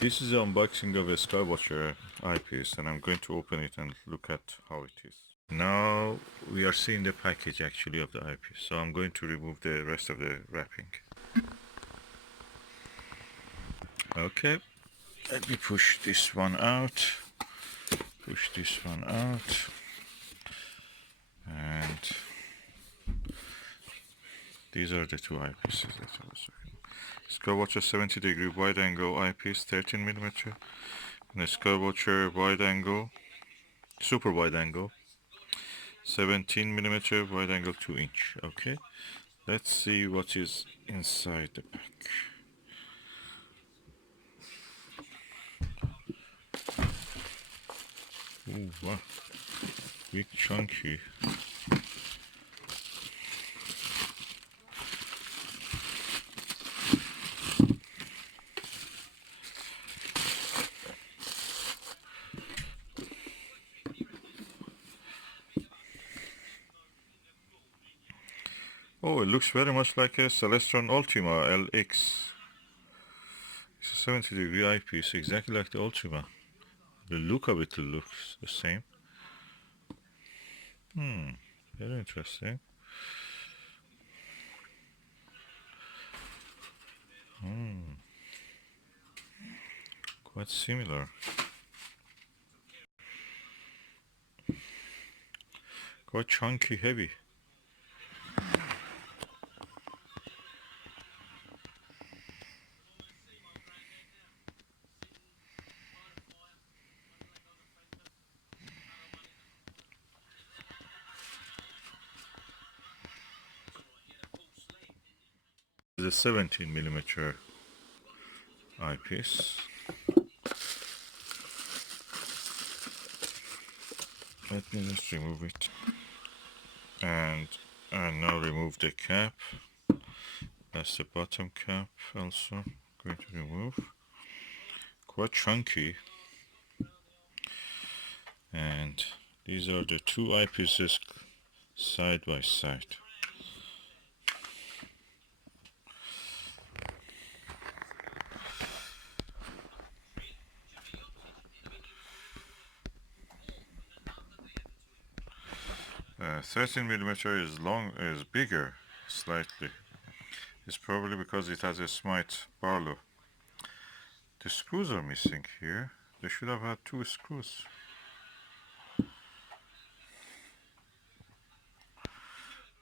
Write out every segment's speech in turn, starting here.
This is an unboxing of a Skywatcher eyepiece, and I'm going to open it and look at how it is. Now we are seeing the package actually of the eyepiece, so I'm going to remove the rest of the wrapping. Okay, let me push this one out, and these are the two eyepieces that I was looking at. Skywatcher 70-degree wide-angle eyepiece, 13mm, and a Skywatcher wide-angle, super wide-angle, 17mm wide-angle 2-inch. Okay, let's see what is inside the pack. Ooh, wow, big chunky. Oh, it looks very much like a Celestron Ultima-LX. It's a 70-degree eyepiece, exactly like the Ultima. The look of it looks the same. Very interesting. Quite similar. Quite chunky, heavy. It's a 17mm eyepiece. Let me just remove it. And now remove the cap. That's the bottom cap also. Going to remove. Quite chunky. And these are the two eyepieces side by side. Uh, 13mm is bigger slightly. It's probably because it has a Smite Barlow. The screws are missing here. They should have had two screws.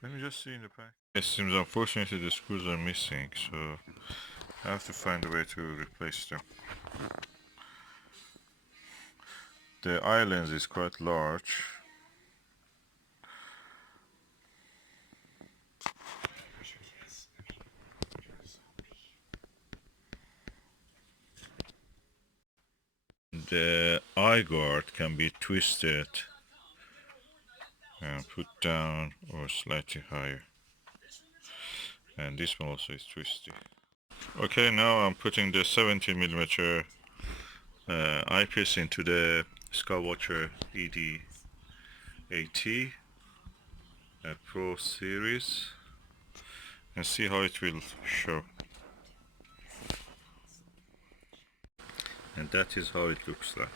Let me just see in the pack. It seems unfortunately the screws are missing, so I have to find a way to replace them. The eye lens is quite large. The eye guard can be twisted and put down or slightly higher. And this one also is twisty. Okay, now I'm putting the 17mm eyepiece into the Skywatcher ED80 Pro Series and see how it will show. And that is how it looks like.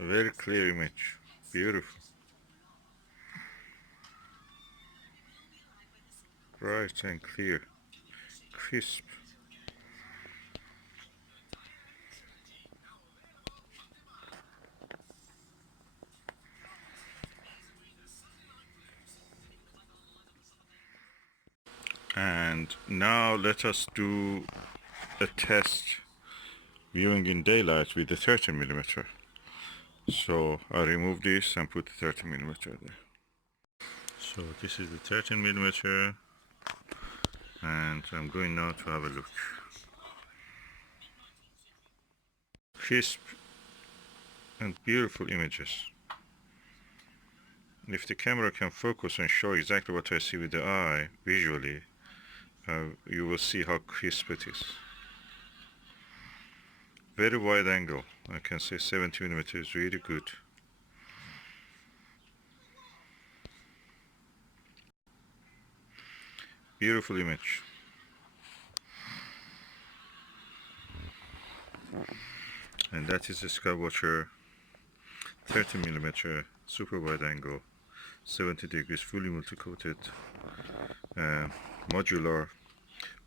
A very clear image, beautiful. Bright and clear, crisp. And now let us do a test viewing in daylight with the 13mm. So I remove this and put the 13mm there. So this is the 13mm, and I'm going now to have a look. Crisp and beautiful images. If the camera can focus and show exactly what I see with the eye visually, you will see how crisp it is. Very wide angle. I can say 70mm is really good. Beautiful image. And that is a Skywatcher 30mm super wide angle, 70 degrees, fully multi-coated, modular,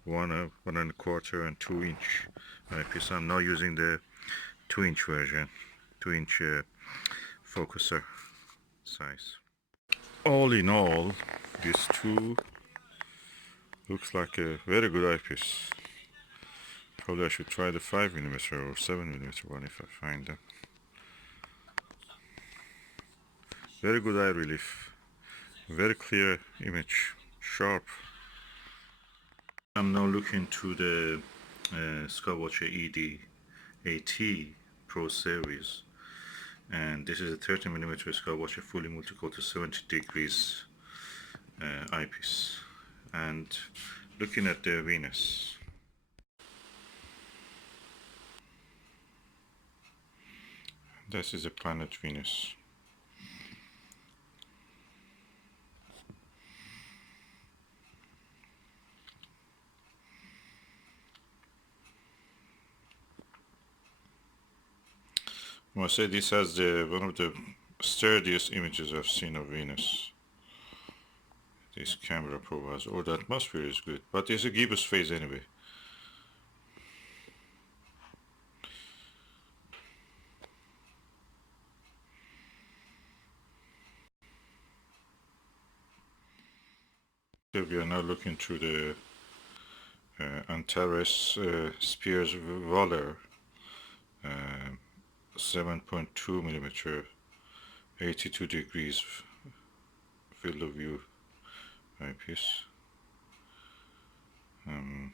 1.25 and 2-inch eyepiece. I'm now using the 2-inch version, 2-inch focuser size. All in all, this two looks like a very good eyepiece. Probably I should try the 5mm or 7mm one if I find them. Very good eye relief, very clear image, sharp. I'm now looking to the Skywatcher ED80 Pro Series, and this is a 30mm Skywatcher fully multi-coated 70 degrees eyepiece, and looking at the Venus. This is a planet Venus. I must say this has one of the sturdiest images I've seen of Venus. This camera provides, or the atmosphere is good, but it's a gibbous phase anyway. So we are now looking through the Antares Speers-Walker 7.2mm 82 degrees field of view eyepiece, and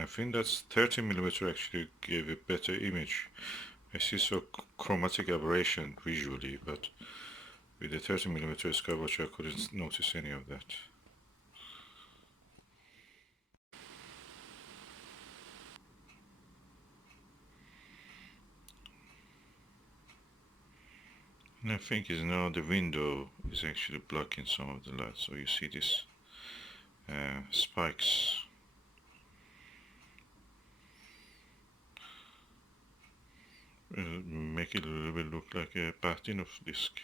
I think that's 30mm actually gave a better image. I see so chromatic aberration visually, but with the 30mm Skywatcher I couldn't notice any of that. And I think is now the window is actually blocking some of the light, so you see this spikes. Make it a little bit look like a patina disc.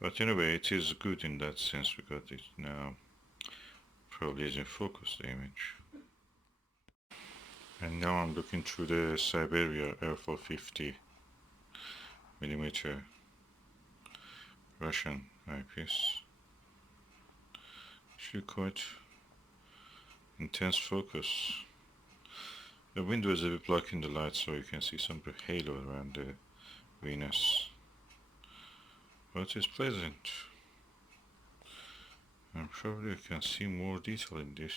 But anyway, it is good in that sense because it now probably is in focus, the image. And now I'm looking through the Siberia Erfle 50mm Russian eyepiece. Actually quite intense focus. The window is a bit blocking the light, so you can see some halo around the Venus. But it's pleasant. And probably you can see more detail in this.